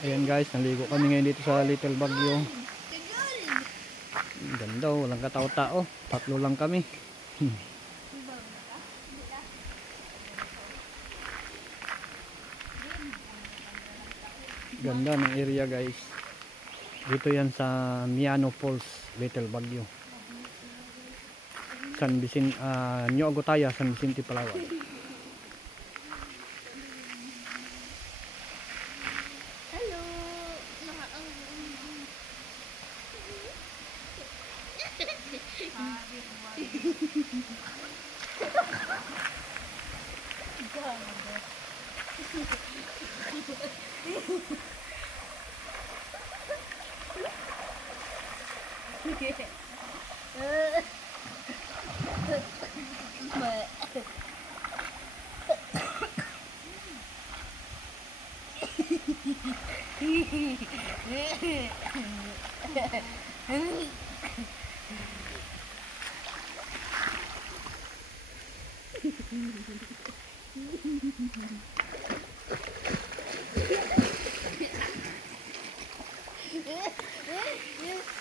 Ayan guys, naligo kami ngayon dito sa Little Baguio. Ganda, walang katao-tao. Tatlo lang kami. Ganda ng area guys. Dito yan sa Miano Falls, Little Baguio. San Vicente, New Agutaya, San Vicente, Palawan.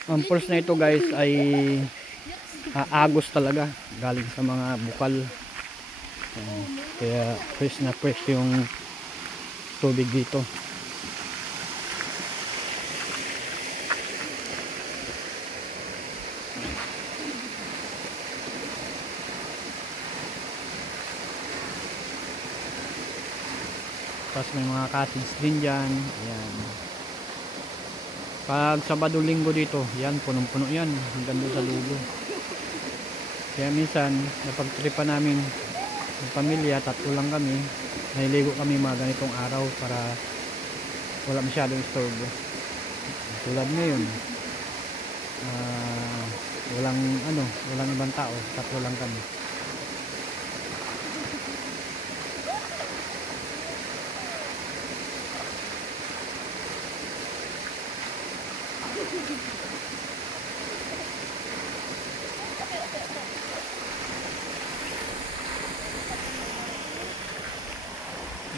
Ang falls na ito guys ay agos talaga, galing sa mga bukal. Kaya fresh na fresh yung tubig dito. Tapos may mga cottage din dyan. Ayan. Pag Sabado Linggo dito, yan, punong-puno yan. Hanggang doon sa lugo. Kaya minsan, napagtripan namin ng pamilya, tatlo lang kami. Nahiligo kami mga ganitong araw para wala masyadong istorbo. Tulad ngayon, walang ibang tao, tatlo lang kami.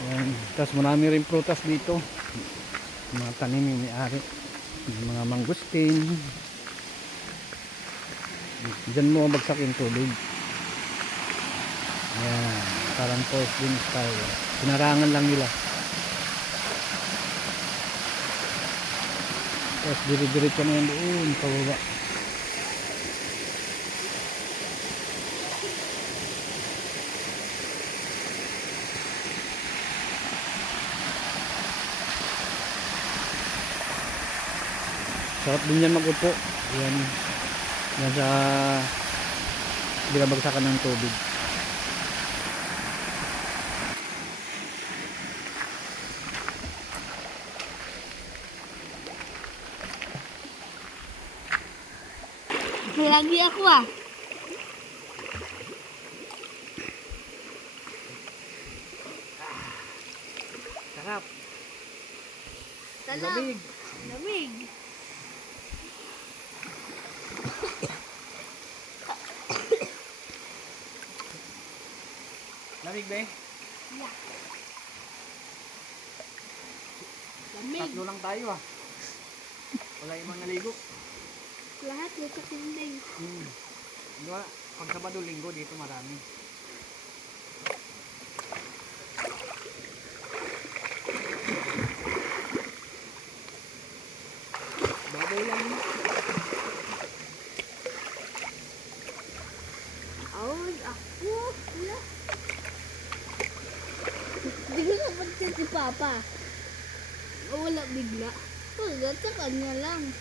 Ayan. Tapos marami rin prutas dito, mga tanim yung may-ari, mga mangustin. Diyan mo bagsak yung tubig. Ayan, parang forest din style, pinarangan lang nila. Tapos diri-diretso na yan doon pababa. Sarap din yan mag-upo. Yan sa binabagsakan ng tubig. Lagi ako ah. Sarap. Lamig. Lamig. Lamig ba eh? Yeah. Lamig. Tatlo lang tayo ah. Wala ibang naligo. Lahat may kakinding. Diba? Pag Sabado Linggo dito marami. Baboy lang. Awag ako. Wala. Hindi ko napansin si Papa. Wala bigla. Wala sa kanya lang.